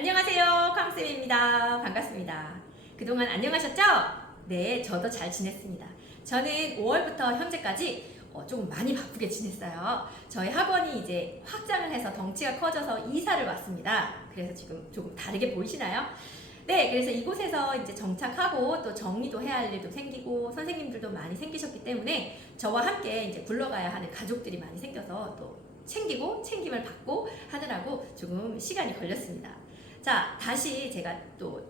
안녕하세요. 캉쌤입니다. 반갑습니다. 그동안 안녕하셨죠? 네, 저도 잘 지냈습니다. 저는 5월부터 현재까지 어, 조금 많이 바쁘게 지냈어요. 저희 학원이 이제 확장을 해서 덩치가 커져서 이사를 왔습니다. 그래서 지금 조금 다르게 보이시나요? 네, 그래서 이곳에서 이제 정착하고 또 정리도 해야 할 일도 생기고 선생님들도 많이 생기셨기 때문에 저와 함께 이제 굴러가야 하는 가족들이 많이 생겨서 또 챙기고 챙김을 받고 하느라고 조금 시간이 걸렸습니다. 자, 다시 제가 또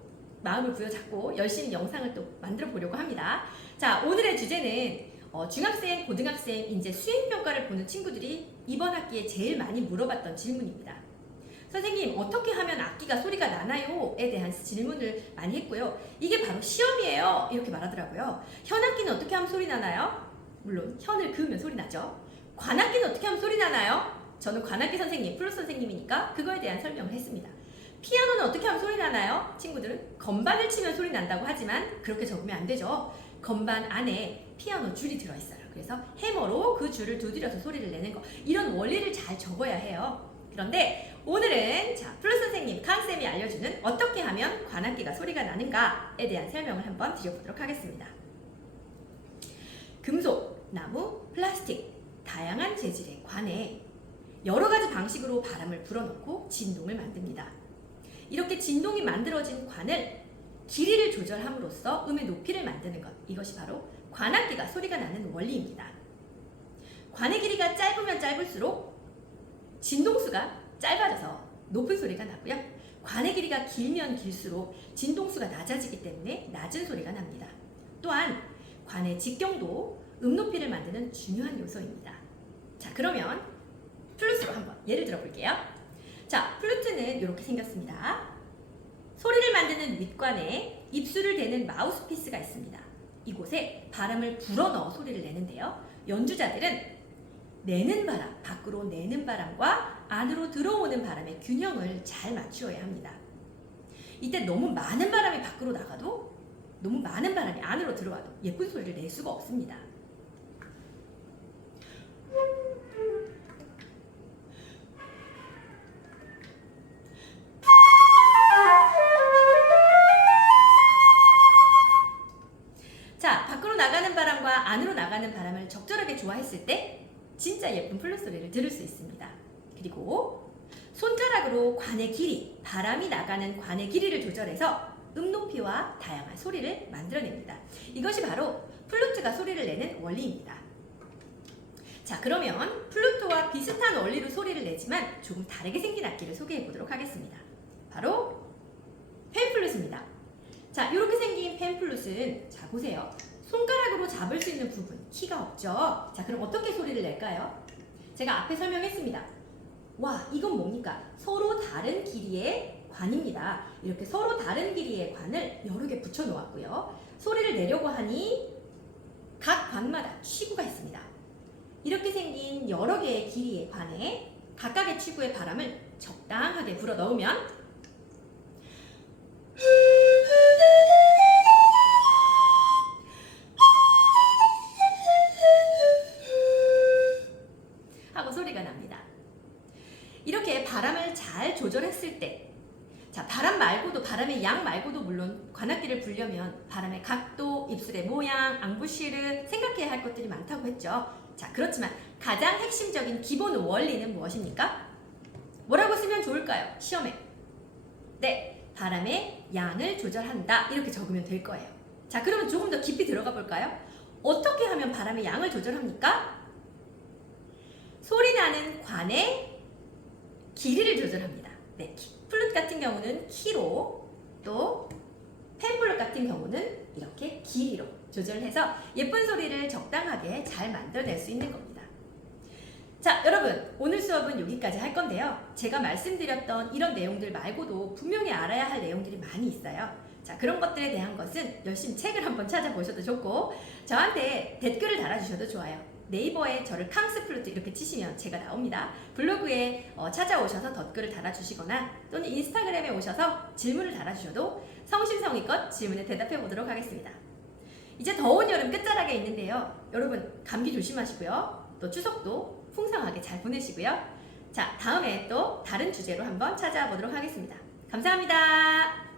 마음을 부여잡고 열심히 영상을 또 만들어 보려고 합니다. 자, 오늘의 주제는 어, 중학생, 고등학생, 이제 수행평가를 보는 친구들이 이번 학기에 제일 많이 물어봤던 질문입니다. 선생님, 어떻게 하면 악기가 소리가 나나요? 에 대한 질문을 많이 했고요. 이게 바로 시험이에요. 이렇게 말하더라고요. 현악기는 어떻게 하면 소리 나나요? 물론, 현을 그으면 소리 나죠. 관악기는 어떻게 하면 소리 나나요? 저는 관악기 선생님, 플루스 선생님이니까 그거에 대한 설명을 했습니다. 피아노는 어떻게 하면 소리 나나요? 친구들은 건반을 치면 소리 난다고 하지만 그렇게 적으면 안 되죠. 건반 안에 피아노 줄이 들어있어요. 그래서 해머로 그 줄을 두드려서 소리를 내는 거. 이런 원리를 잘 적어야 해요. 그런데 오늘은 자, 플루스 선생님, 캉쌤이 알려주는 어떻게 하면 관악기가 소리가 나는가에 대한 설명을 한번 드려보도록 하겠습니다. 금속, 나무, 플라스틱, 다양한 재질의 관에 여러 가지 방식으로 바람을 불어넣고 진동을 만듭니다. 이렇게 진동이 만들어진 관을 길이를 조절함으로써 음의 높이를 만드는 것. 이것이 바로 관악기가 소리가 나는 원리입니다. 관의 길이가 짧으면 짧을수록 진동수가 짧아져서 높은 소리가 나고요. 관의 길이가 길면 길수록 진동수가 낮아지기 때문에 낮은 소리가 납니다. 또한 관의 직경도 음 높이를 만드는 중요한 요소입니다. 자, 그러면 플루스로 한번 예를 들어 볼게요. 자, 플루트는 이렇게 생겼습니다. 소리를 만드는 윗관에 입술을 대는 마우스피스가 있습니다. 이곳에 바람을 불어넣어 소리를 내는데요. 연주자들은 내는 바람, 밖으로 내는 바람과 안으로 들어오는 바람의 균형을 잘 맞추어야 합니다. 이때 너무 많은 바람이 밖으로 나가도 너무 많은 바람이 안으로 들어와도 예쁜 소리를 낼 수가 없습니다. 안으로 나가는 바람을 적절하게 조화했을 때 진짜 예쁜 플루 소리를 들을 수 있습니다. 그리고 손가락으로 관의 길이, 바람이 나가는 관의 길이를 조절해서 음 높이와 다양한 소리를 만들어냅니다. 이것이 바로 플루트가 소리를 내는 원리입니다. 자, 그러면 플루트와 비슷한 원리로 소리를 내지만 조금 다르게 생긴 악기를 소개해 보도록 하겠습니다. 바로 펜플룻입니다. 자, 이렇게 생긴 펜플룻은 자 보세요. 손가락으로 잡을 수 있는 부분 키가 없죠. 자, 그럼 어떻게 소리를 낼까요? 제가 앞에 설명했습니다. 와, 이건 뭡니까? 서로 다른 길이의 관입니다. 이렇게 서로 다른 길이의 관을 여러 개 붙여 놓았고요. 소리를 내려고 하니 각 관마다 취구가 있습니다. 이렇게 생긴 여러 개의 길이의 관에 각각의 취구의 바람을 적당하게 불어 넣으면 소리가 납니다. 이렇게 바람을 잘 조절했을 때, 자, 바람 말고도, 바람의 양 말고도 물론 관악기를 불려면 바람의 각도, 입술의 모양, 앙부시를 생각해야 할 것들이 많다고 했죠. 자, 그렇지만 가장 핵심적인 기본 원리는 무엇입니까? 뭐라고 쓰면 좋을까요? 시험에. 네, 바람의 양을 조절한다. 이렇게 적으면 될 거예요. 자, 그러면 조금 더 깊이 들어가 볼까요? 어떻게 하면 바람의 양을 조절합니까? 관의 길이를 조절합니다. 네, 키- 플룻 같은 경우는 키로 또 펜블럭 같은 경우는 이렇게 길이로 조절해서 예쁜 소리를 적당하게 잘 만들어낼 수 있는 겁니다. 자, 여러분 오늘 수업은 여기까지 할 건데요. 제가 말씀드렸던 이런 내용들 말고도 분명히 알아야 할 내용들이 많이 있어요. 자, 그런 것들에 대한 것은 열심히 책을 한번 찾아보셔도 좋고 저한테 댓글을 달아주셔도 좋아요. 네이버에 저를 캉스플루트 이렇게 치시면 제가 나옵니다. 블로그에 어, 찾아오셔서 댓글을 달아주시거나 또는 인스타그램에 오셔서 질문을 달아주셔도 성심성의껏 질문에 대답해 보도록 하겠습니다. 이제 더운 여름 끝자락에 있는데요. 여러분 감기 조심하시고요. 또 추석도 풍성하게 잘 보내시고요. 자, 다음에 또 다른 주제로 한번 찾아보도록 하겠습니다. 감사합니다.